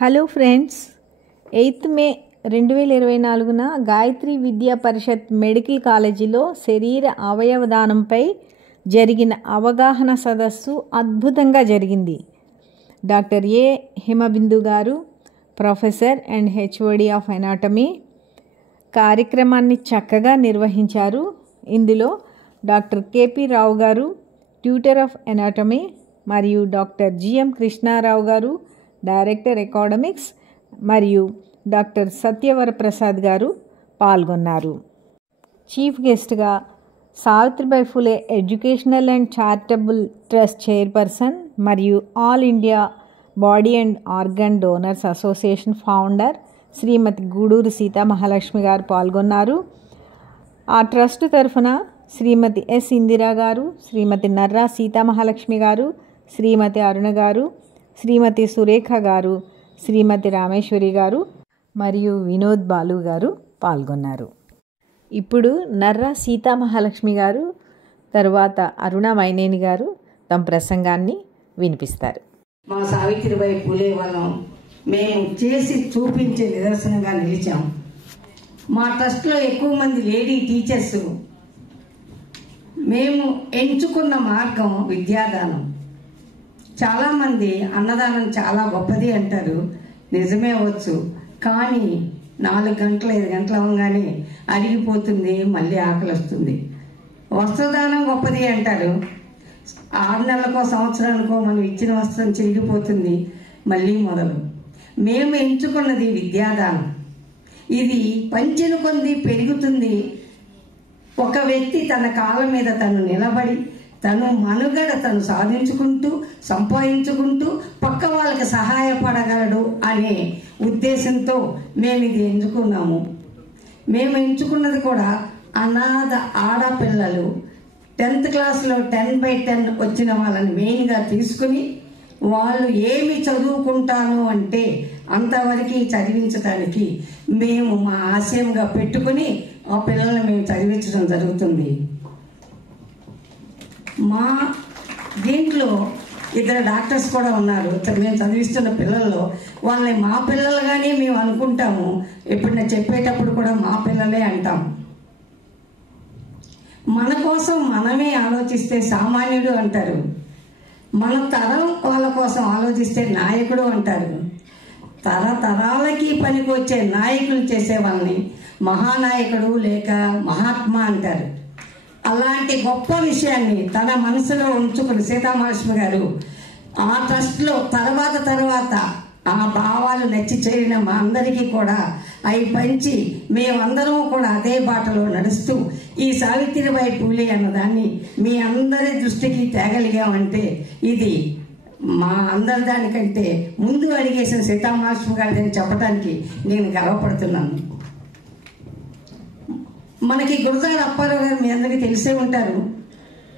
Hello friends, 8 మే 2024న గాయత్రి విద్యా పరిషత్ medical కాలేజీలో శరీర అవయవ దానంపై జరిగిన అవగాహన సదస్సు అద్భుతంగా జరిగింది. డాక్టర్ ఏ హిమబిందు గారు, professor and HOD of anatomy, కార్యక్రమాన్ని చక్కగా నిర్వహించారు. ఇందులో డాక్టర్ కేపీ రావు గారు, ట్యూటర్ ఆఫ్ ఎనాటమీ, మరియు డాక్టర్ జిఎం కృష్ణారావు గారు, డైరెక్టర్ ఎకాడమిక్స్, మరియు డాక్టర్ సత్యవరప్రసాద్ గారు పాల్గొన్నారు. చీఫ్ గెస్ట్గా Savitribai Phule educational and charitable trust chairperson మరియు all India body and organ donors association founder Shrimati Guduru Seethamahalakshmi గారు పాల్గొన్నారు. ఆ ట్రస్ట్ తరఫున శ్రీమతి ఎస్ ఇందిరా గారు, శ్రీమతి నర్రా సీతామహాలక్ష్మి గారు, శ్రీమతి అరుణ గారు, శ్రీమతి సురేఖ గారు, శ్రీమతి రామేశ్వరి గారు మరియు వినోద్ బాలు గారు పాల్గొన్నారు. ఇప్పుడు నర్రా సీతామహాలక్ష్మి గారు తర్వాత అరుణ మైనేని గారు తమ ప్రసంగాన్ని వినిపిస్తారు. మా సావిత్రిబాయి పూలే వాళ్ళం మేము చేసి చూపించే నిదర్శనంగా నిలిచాం. మా ట్రస్ట్లో ఎక్కువ మంది లేడీ టీచర్స్. మేము ఎంచుకున్న మార్గం విద్యాదానం. చాలామంది అన్నదానం చాలా గొప్పది అంటారు, నిజమే అవ్వచ్చు. కానీ 4 గంటలు 5 గంటలు అవ్వగానే అరిగిపోతుంది, మళ్ళీ ఆకలి వస్తుంది. వస్త్రదానం గొప్పది అంటారు, 6 నెలలకో సంవత్సరానికో మనం ఇచ్చిన వస్త్రం చిరిగిపోతుంది, మళ్ళీ మొదలు. మేము ఎంచుకున్నది విద్యాదానం. ఇది పంచిన కొద్ది పెరుగుతుంది. ఒక వ్యక్తి తన కాళ్ళ మీద తను నిలబడి తను మనుగడ తను సాధించుకుంటూ సంపాదించుకుంటూ పక్క వాళ్ళకి సహాయపడగలడు అనే ఉద్దేశంతో మేము ఇది ఎంచుకున్నాము. మేము ఎంచుకున్నది కూడా అనాథ ఆడపిల్లలు 10th క్లాస్లో 10/10 వచ్చిన వాళ్ళని మెయిన్గా తీసుకుని వాళ్ళు ఏమి చదువుకుంటాను అంటే అంతవరకు చదివించడానికి మేము మా ఆశయంగా పెట్టుకుని ఆ పిల్లల్ని మేము చదివించడం జరుగుతుంది. మా దీంట్లో 2 డాక్టర్స్ కూడా ఉన్నారు. మేము చదివిస్తున్న పిల్లల్లో వాళ్ళని మా పిల్లలుగానే మేము అనుకుంటాము. ఇప్పుడు నేను చెప్పేటప్పుడు కూడా మా పిల్లలే అంటాం. మన కోసం మనమే ఆలోచిస్తే సామాన్యుడు అంటారు, మన తరం వాళ్ళ కోసం ఆలోచిస్తే నాయకుడు అంటారు. తరతరాలకి పనికొచ్చే నాయకులు చేసే వాళ్ళని మహానాయకుడు లేక మహాత్మా అంటారు. అలాంటి గొప్ప విషయాన్ని తన మనసులో ఉంచుకుని సీతామహాలక్ష్మి గారు ఆ ట్రస్ట్లో తర్వాత ఆ భావాలు నచ్చి చేరిన మా అందరికీ కూడా అవి పంచి మేమందరం కూడా అదే బాటలో నడుస్తూ ఈ సావిత్రిబాయి పూలే అన్నదాన్ని మీ అందరి దృష్టికి తేగలిగామంటే ఇది మా అందరి దానికంటే ముందు అడిగేసిన సీతామహాలక్ష్మి గారిని చెప్పడానికి నేను గర్వపడుతున్నాను. మనకి గురజాడ అప్పారావు గారు మీ అందరికీ తెలిసే ఉంటారు.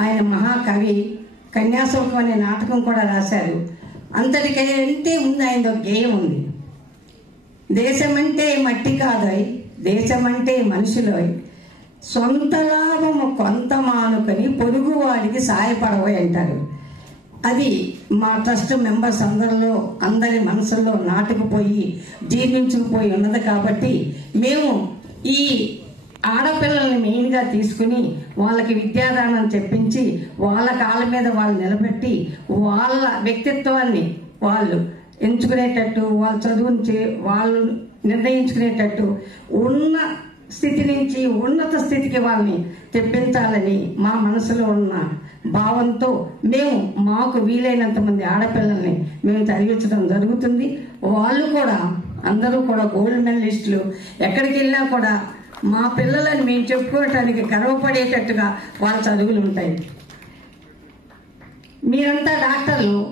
ఆయన మహాకవి, కన్యాశుల్కం అనే నాటకం కూడా రాశారు. అంతటికంటే ముందు ఆయన ఒక గేయం ఉంది. దేశమంటే మట్టి కాదోయ్, దేశమంటే మనుషులోయ్, సొంత లాభము కొంత మానుకొని పొరుగు వాడికి సాయపడవోయ్ అంటారు. అది మా ట్రస్ట్ మెంబర్స్ అందరి మనసుల్లో నాటుకుపోయి జీర్ణించుకుపోయి ఉన్నది. కాబట్టి మేము ఈ ఆడపిల్లల్ని మెయిన్గా తీసుకుని వాళ్ళకి విద్యాదానం చెప్పించి వాళ్ళ కాళ్ళ మీద వాళ్ళు నిలబెట్టి వాళ్ళ వ్యక్తిత్వాన్ని వాళ్ళు ఎంచుకునేటట్టు, వాళ్ళ చదువుని వాళ్ళు నిర్ణయించుకునేటట్టు ఉన్న స్థితి నుంచి ఉన్నత స్థితికి వాళ్ళని తెప్పించాలని మా మనసులో ఉన్న భావంతో మేము మాకు వీలైనంత మంది ఆడపిల్లల్ని మేము చదివించడం జరుగుతుంది. వాళ్ళు కూడా అందరూ కూడా గోల్డ్ మెడలిస్టులు. ఎక్కడికి వెళ్ళినా కూడా మా పిల్లలని మేము చెప్పుకోవటానికి గర్వపడేటట్టుగా వాళ్ళ చదువులు ఉంటాయి. మీరంతా డాక్టర్లు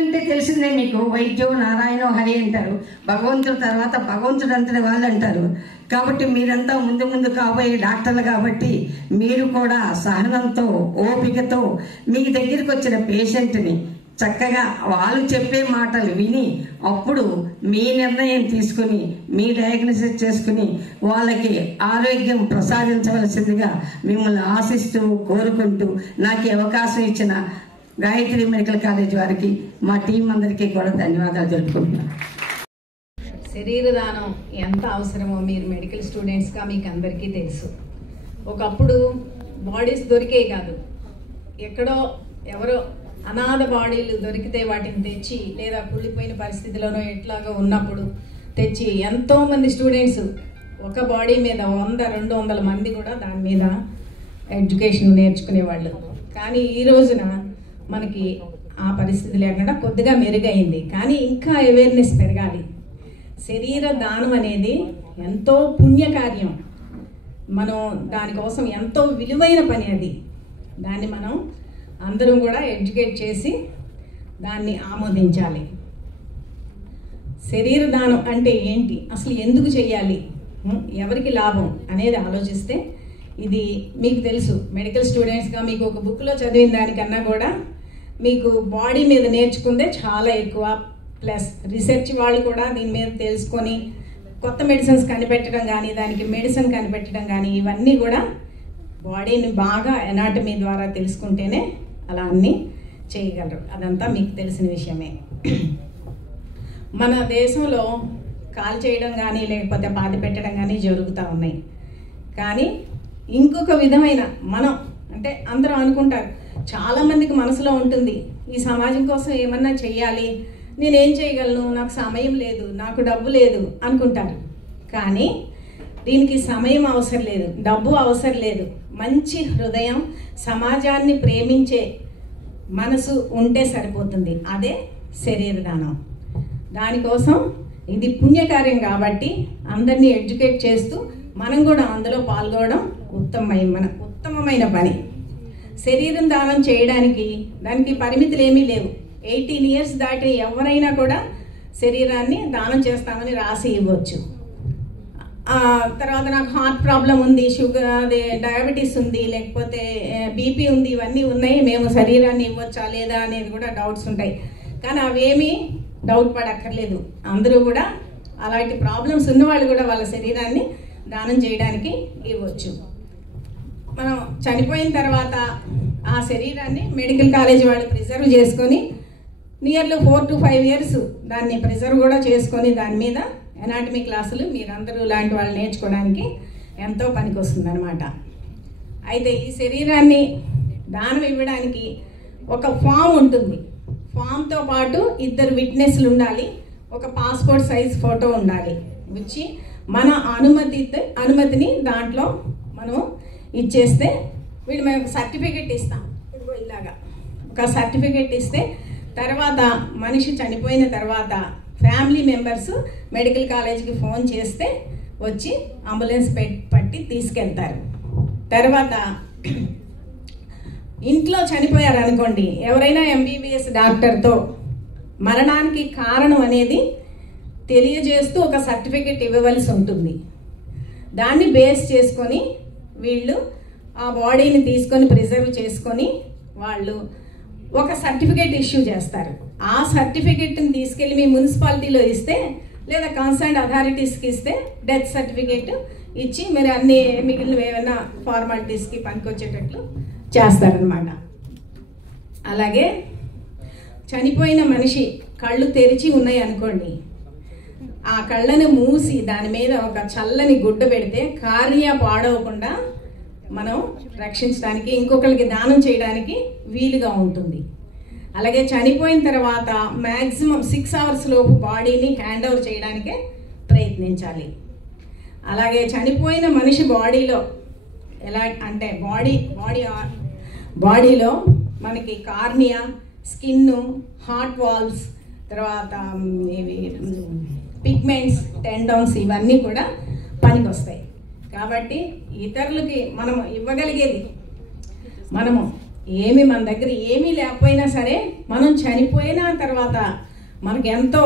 అంటే తెలిసిందే మీకు, వైద్యం నారాయణ హరి అంటారు. భగవంతుడు తర్వాత భగవంతుడు అంతటి వాళ్ళు అంటారు. కాబట్టి మీరంతా ముందు కాబోయే డాక్టర్లు కాబట్టి మీరు కూడా సహనంతో ఓపికతో మీ దగ్గరికి వచ్చిన పేషెంట్ని చక్కగా వాళ్ళు చెప్పే మాటలు విని అప్పుడు మీ నిర్ణయం తీసుకుని మీ డయాగ్నోసిస్ చేసుకుని వాళ్ళకి ఆరోగ్యం ప్రసాదించవలసిందిగా మిమ్మల్ని ఆశిస్తూ కోరుకుంటూ నాకు అవకాశం ఇచ్చిన గాయత్రి మెడికల్ కాలేజ్ వారికి, మా టీం అందరికీ కూడా ధన్యవాదాలు తెలుపుకుంటున్నాను. శరీర దానం ఎంత అవసరమో మీరు మెడికల్ స్టూడెంట్స్గా మీకు అందరికీ తెలుసు. ఒకప్పుడు బాడీస్ దొరికే కాదు, ఎక్కడో ఎవరో అనాథ బాడీలు దొరికితే వాటిని తెచ్చి, లేదా కుళ్ళిపోయిన పరిస్థితిలోనో ఎట్లాగో ఉన్నప్పుడు తెచ్చి ఎంతోమంది స్టూడెంట్స్ ఒక బాడీ మీద 100-200 మంది కూడా దాని మీద ఎడ్యుకేషన్ నేర్చుకునేవాళ్ళు. కానీ ఈ రోజున మనకి ఆ పరిస్థితి లేకుండా కొద్దిగా మెరుగైంది. కానీ ఇంకా అవేర్నెస్ పెరగాలి. శరీర దానం అనేది ఎంతో పుణ్యకార్యం. మనం దానికోసం ఎంతో విలువైన పని అది. దాన్ని మనం అందరం కూడా ఎడ్యుకేట్ చేసి దాన్ని ఆమోదించాలి. శరీర దానం అంటే ఏంటి, అసలు ఎందుకు చేయాలి, ఎవరికి లాభం అనేది ఆలోచిస్తే ఇది మీకు తెలుసు. మెడికల్ స్టూడెంట్స్గా మీకు ఒక బుక్లో చదివిన దానికన్నా కూడా మీకు బాడీ మీద నేర్చుకుందే చాలా ఎక్కువ. ప్లస్ రీసెర్చ్ వాళ్ళు కూడా దీని మీద తెలుసుకొని కొత్త మెడిసిన్స్ కనిపెట్టడం కానీ, దానికి మెడిసిన్ కనిపెట్టడం కానీ, ఇవన్నీ కూడా బాడీని బాగా ఎనాటమీ ద్వారా తెలుసుకుంటేనే అలా అన్నీ చేయగలరు. అదంతా మీకు తెలిసిన విషయమే. మన దేశంలో కాల్ చేయడం కానీ లేకపోతే పాతి పెట్టడం కానీ జరుగుతూ ఉన్నాయి. కానీ ఇంకొక విధమైన మనం అంటే అందరూ అనుకుంటారు, చాలామందికి మనసులో ఉంటుంది, ఈ సమాజం కోసం ఏమన్నా చెయ్యాలి, నేనేం చేయగలను, నాకు సమయం లేదు, నాకు డబ్బు లేదు అనుకుంటారు. కానీ దీనికి సమయం అవసరం లేదు, డబ్బు అవసరం లేదు. మంచి హృదయం, సమాజాన్ని ప్రేమించే మనసు ఉంటే సరిపోతుంది. అదే శరీర దానం. దానికోసం ఇది పుణ్యకార్యం కాబట్టి అందరినీ ఎడ్యుకేట్ చేస్తూ మనం కూడా అందులో పాల్గొనడం ఉత్తమమైన పని. శరీరం దానం చేయడానికి దానికి పరిమితులు ఏమీ లేవు. 18 years దాటి ఎవరైనా కూడా శరీరాన్ని దానం చేస్తామని రాసి ఇవ్వచ్చు. తర్వాత నాకు హార్ట్ ప్రాబ్లం ఉంది, షుగర్ అదే డయాబెటీస్ ఉంది, లేకపోతే బీపీ ఉంది, ఇవన్నీ ఉన్నాయి, మేము శరీరాన్ని ఇవ్వచ్చా లేదా అనేది కూడా డౌట్స్ ఉంటాయి. కానీ అవేమీ డౌట్ పడక్కర్లేదు. అందరూ కూడా అలాంటి ప్రాబ్లమ్స్ ఉన్నవాళ్ళు కూడా వాళ్ళ శరీరాన్ని దానం చేయడానికి ఇవ్వచ్చు. మనం చనిపోయిన తర్వాత ఆ శరీరాన్ని మెడికల్ కాలేజ్ వాళ్ళు ప్రిజర్వ్ చేసుకొని నియర్లీ 4 to 5 years దాన్ని ప్రిజర్వ్ కూడా చేసుకొని దాని మీద ఎనాటమీ క్లాసులు మీరందరూ ఇలాంటి వాళ్ళు నేర్చుకోవడానికి ఎంతో పనికి వస్తుంది అనమాట. అయితే ఈ శరీరాన్ని దానం ఇవ్వడానికి ఒక ఫామ్ ఉంటుంది. ఫామ్తో పాటు 2 విట్నెస్లు ఉండాలి, ఒక పాస్పోర్ట్ సైజ్ ఫోటో ఉండాలి. వచ్చి మన అనుమతిని దాంట్లో మనం ఇచ్చేస్తే వీళ్ళు మేము సర్టిఫికెట్ ఇస్తాం. ఇదిగో ఇలాగా ఒక సర్టిఫికెట్ ఇస్తే తర్వాత మనిషి చనిపోయిన తర్వాత ఫ్యామిలీ మెంబర్స్ మెడికల్ కాలేజ్కి ఫోన్ చేస్తే వచ్చి అంబులెన్స్ పట్టి తీసుకెళ్తారు. తర్వాత ఇంట్లో చనిపోయారు అనుకోండి, ఎవరైనా MBBS డాక్టర్తో మరణానికి కారణం అనేది తెలియజేస్తూ ఒక సర్టిఫికెట్ ఇవ్వవలసి ఉంటుంది. దాన్ని బేస్ చేసుకొని వీళ్ళు ఆ బాడీని తీసుకొని ప్రిజర్వ్ చేసుకొని వాళ్ళు ఒక సర్టిఫికేట్ ఇష్యూ చేస్తారు. ఆ సర్టిఫికేట్ని తీసుకెళ్ళి మీ మున్సిపాలిటీలో ఇస్తే లేదా కన్సర్న్ అథారిటీస్కి ఇస్తే డెత్ సర్టిఫికేట్ ఇచ్చి మీరు అన్ని మిగిలిన ఏమైనా ఫార్మాలిటీస్కి పనికొచ్చేటట్లు చేస్తారనమాట. అలాగే చనిపోయిన మనిషి కళ్ళు తెరిచి ఉన్నాయి అనుకోండి, ఆ కళ్ళని మూసి దాని మీద ఒక చల్లని గుడ్డ పెడితే కార్నియా పాడవకుండా మనం రక్షించడానికి, ఇంకొకరికి దానం చేయడానికి వీలుగా ఉంటుంది. అలాగే చనిపోయిన తర్వాత మ్యాక్సిమం 6 hours లోపు బాడీని హ్యాండ్ ఓవర్ చేయడానికే ప్రయత్నించాలి. అలాగే చనిపోయిన మనిషి బాడీలో ఎలా అంటే బాడీలో మనకి కార్నియా, స్కిన్, హార్ట్ వాల్వ్స్, తర్వాత ఇవి పిగ్మెంట్స్, టెండోన్స్ ఇవన్నీ కూడా పనికి వస్తాయి. కాబట్టి ఇతరులకి మనం ఇవ్వగలిగేది మనము మన దగ్గర ఏమీ లేకపోయినా సరే మనం చనిపోయిన తర్వాత మనకు ఎంతో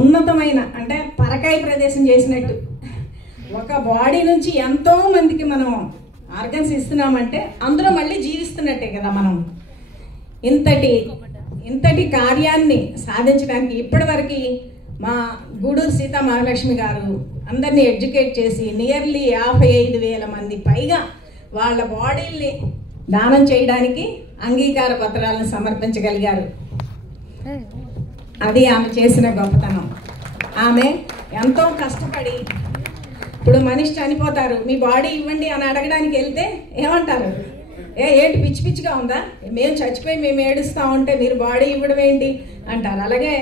ఉన్నతమైన అంటే పరకాయ ప్రదేశం చేసినట్టు ఒక బాడీ నుంచి ఎంతో మందికి మనం ఆర్గన్స్ ఇస్తున్నామంటే అందులో మళ్ళీ జీవిస్తున్నట్టే కదా. మనం ఇంతటి కార్యాన్ని సాధించడానికి ఇప్పటివరకు మా గూడూరు సీతా మహాలక్ష్మి గారు అందరినీ ఎడ్యుకేట్ చేసి నియర్లీ 55,000 మంది పైగా వాళ్ళ బాడీల్ని దానం చేయడానికి అంగీకార పత్రాలను సమర్పించగలిగారు. అది ఆమె చేసిన గొప్పతనం. ఆమె ఎంతో కష్టపడి, ఇప్పుడు మనిషి చనిపోతారు, మీ బాడీ ఇవ్వండి అని అడగడానికి వెళ్తే ఏమంటారు? ఏంటి పిచ్చి పిచ్చిగా ఉందా, మేము చచ్చిపోయి మేము ఏడుస్తూ ఉంటే మీరు బాడీ ఇవ్వడం ఏంటి అంటారు. అలాగే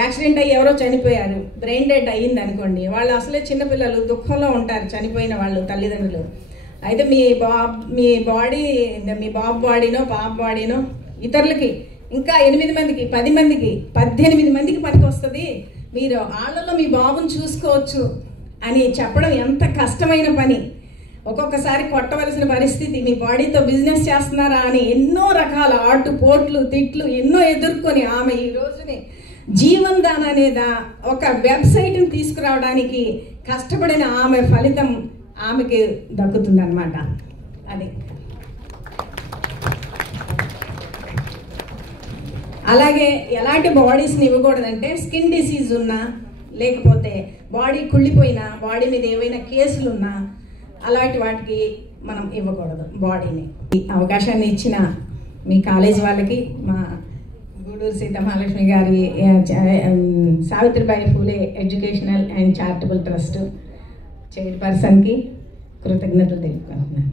యాక్సిడెంట్ అయ్యి ఎవరో చనిపోయారు, బ్రెయిన్ డెడ్ అయ్యింది అనుకోండి, వాళ్ళు అసలే చిన్నపిల్లలు దుఃఖంలో ఉంటారు, చనిపోయిన వాళ్ళు తల్లిదండ్రులు. అయితే మీ బాడీ, మీ బాబు బాడీనో పాప బాడీనో ఇతరులకి ఇంకా 8 మందికి 10 మందికి 18 మందికి పనికి వస్తుంది, మీరు వాళ్ళలో మీ బాబుని చూసుకోవచ్చు అని చెప్పడం ఎంత కష్టమైన పని. ఒక్కొక్కసారి కొట్టవలసిన పరిస్థితి, మీ బాడీతో బిజినెస్ చేస్తున్నారా అని ఎన్నో రకాల ఆటు పోట్లు తిట్లు ఎన్నో ఎదుర్కొని ఆమె ఈ రోజుని జీవన్ దాన్ అనేదా ఒక వెబ్సైట్ని తీసుకురావడానికి కష్టపడిన ఆమె ఫలితం ఆమెకి దక్కుతుందన్నమాట. అది అలాగే ఎలాంటి బాడీస్ని ఇవ్వకూడదంటే, స్కిన్ డిసీజ్ ఉన్నా, లేకపోతే బాడీ కుళ్ళిపోయినా, బాడీ మీద ఏవైనా కేసులు ఉన్నా అలాంటి వాటికి మనం ఇవ్వకూడదు బాడీని. ఈ అవకాశాన్ని ఇచ్చిన మీ కాలేజ్ వాళ్ళకి, మా గూడూరు సీతమహాలక్ష్మి గారి Savitribai Phule educational and charitable trust చైర్పర్సన్కి కృతజ్ఞతలు తెలుపుకుంటున్నాను.